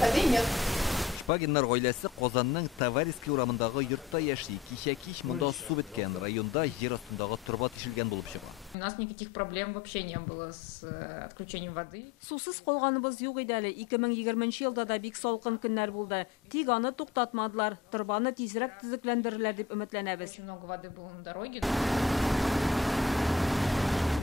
воды нет. Шпагиннар гаиләсе Казанның Товарищеский урамындагы йортта яши. Кичә монда су беткән, районда җир астындагы труба тишелгән булып чыга. У нас никаких проблем вообще не было с отключением воды. Сусыз калганыбыз юк иде әле. 2020 елда да бик салкын көннәр булды. Тик аны туктатмадылар. Торбаны тизрәк төзекләндерерләр дип өметләнәбез. Очень много воды было на дороге.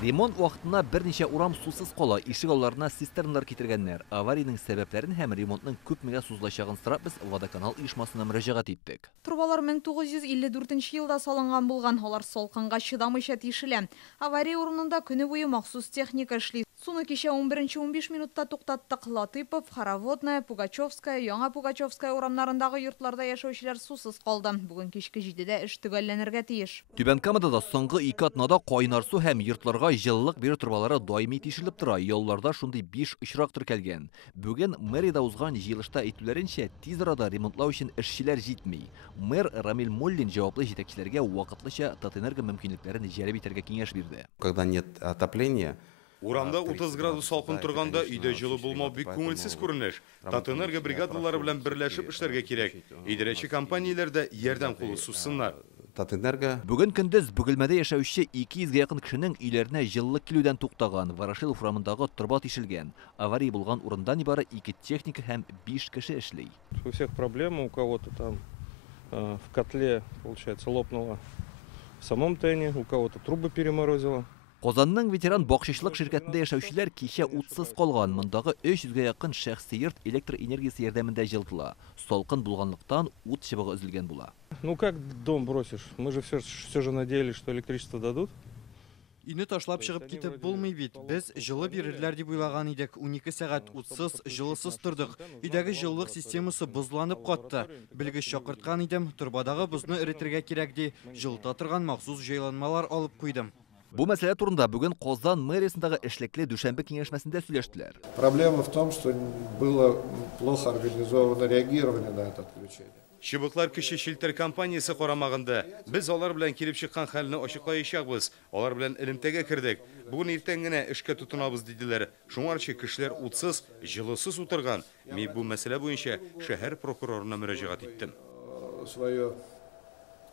Ремонт вакытында берничә урам сусыз кала, ишек алларына цистерналар китергәннәр. Аварийның сәбәпләрен һәм ремонтның күпмегә сузылачагын сорап без водоканал оешмасына мөрәҗәгать иттек. Трубалар 1954 елда салынган булган, алар салкынга чыдамыйча тишелә. Авария урынында көне буе махсус техника эшли. Суны кичә 11-15 минутта туктаттык. Латыпов, Хороводная, Пугачевская, Яңа Пугачевская урамнарындагы йортларда яшәүчеләр сусыз калды. Бүген кичке 7дә эш төгәлләнергә тиеш. Түбән Камада соңгы 2 атнада кайнар су һәм йортларга җылылык бирү трубалары даими тишелеп тора. Ялларда шундый 5 очрак теркәлгән. Бүген мэрияда узган җыелышта әйтүләренчә, тиз арада ремонтлау өчен эшчеләр җитми. Мэр Рамил Моллин җаваплы җитәкчеләргә вакытлыча Татэнерго мөмкинлекләрен җәлеп итәргә киңәш бирде. Когда нет отопления, Урамда 30 градус салкын торганда өйдә җылы булмау бик күңелсез күренеш. Татэнерго бригадалары белән берләшеп эшләргә кирәк. Идарәче компанияләр дә ярдәм кулы сузсыннар. Татэнерго Бүген көндез Бөгелмәдә яшәүче 200-гә якын кешенең өйләренә җылылык килүдән туктаган. Ворошилов урамындагы труба тишелгән. Авария булган урында нибары 2 техника һәм 5 кеше эшли. У всех проблемы, у кого-то там в котле, получается, лопнуло в самом тене, у кого-то трубы переморозило. Казанның ветеран бакчычлык ширкәтендә яшәүчеләр кичә утсыз калган. Мондагы 300-гә якын шәхси йорт электр энергиясе ярдәмендә җылытыла. Салкын булганлыктан ут чыбыгы өзелгән була. Ну как дом бросишь? Мы же все же надеялись, что электричество дадут. Ине ташлап чыгып китеп булмый бит. Без җылы бирерләр дип уйлаган идек. 12 сәгать утсыз, җылысыз тордык. Өйдәге җылылык системасы бозланып катты. Белгеч чакырткан идем, турбадагы бозны эретергә кирәк ди. Җылыта торган махсус җайланмалар алып куйдым. Бу мәсьәлә турында бүген Казан мэриясендәге эшлекле дүшәмбе киңәшмәсендә сөйләштеләр. Проблема в том, что было плохо организовано реагирование на это отключение. Чыбыклар кеше шилтер компаниясе карамагында. Без алар белән килеп чыккан хәлне ачыклаячакбыз. Алар белән элемтәгә кирдек. Бүген иртән генә эшкә тотынабыз диделәр. Шуңарчы кешеләр утсыз, җылысыз утырган. Мин бу мәсьәлә буенча шәһәр прокурорына мөрәҗәгать иттем. Свое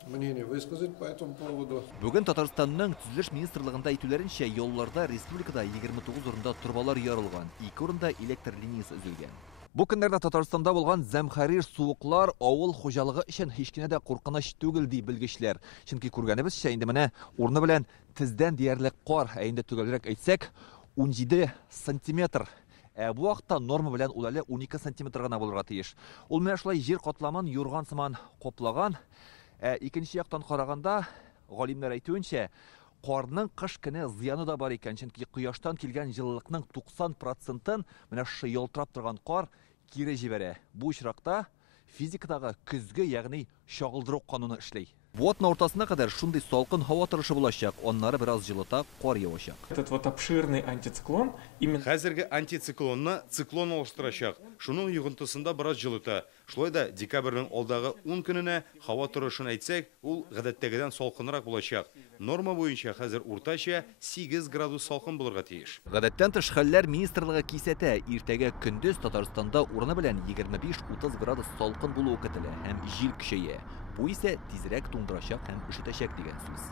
мнение высказать по этому поводу. Бүген Татарстанның Төзелеш министрлыгында әйтүләренчә, ялларда республикада 29 урында турбалар ярылган, 2 урында электр линиясе өзелгән. Бу көннәрдә Татарстанда булган зәмхәрир суыклар авыл хуҗалыгы өчен һич кенә дә куркыныч түгел ди белгечләр. Чөнки күргәнебезчә инде менә урны белән тездән диярлек кар, инде төгәлрәк әйтсәк, 17 сантиметр. Бу вакытта норма белән ул әле 12 сантиметр гына булырга тиеш. Ул менә шулай җир катламын юрган сыман каплаган. Икенче яктан караганда, галимнәр әйтүенчә, карның кыш көне зыяны да бар икән, чөнки кояштан килгән җылылыкның 90%-ын менә шушы ялтырап торган кар кире җибәрә. Бу очракта физикадагы көзге, ягъни чагылдыру кануны эшли. Бу атна ортасына кадәр шундый салкын һава торышы булачак, аннары бераз җылыта, кар явачак. Этот вот обширный антициклон именно Хәзерге антициклонны циклон алыштырачак. Шуның йогынтысында бераз җылыта. Шулай да декабрьнең алдагы 10 көненә һава торышын әйтсәк, ул гадәттәгедән салкынрак булачак. Норма буенча хәзер уртача 8 градус салкын булырга тиеш. Гадәттән тыш хәлләр министрлыгы кисәтә. Иртәгә көндез Татарстанда урыны белән 25-30 градус салкын булуы көтелә һәм җил көчәя. Бу исә тизрәк туңдырачак һәм ишетәчәк дигән сүз.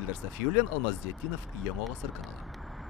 Илдар Сафиуллин, Алмаз Зетдинов, Яңа Гасыр каналы.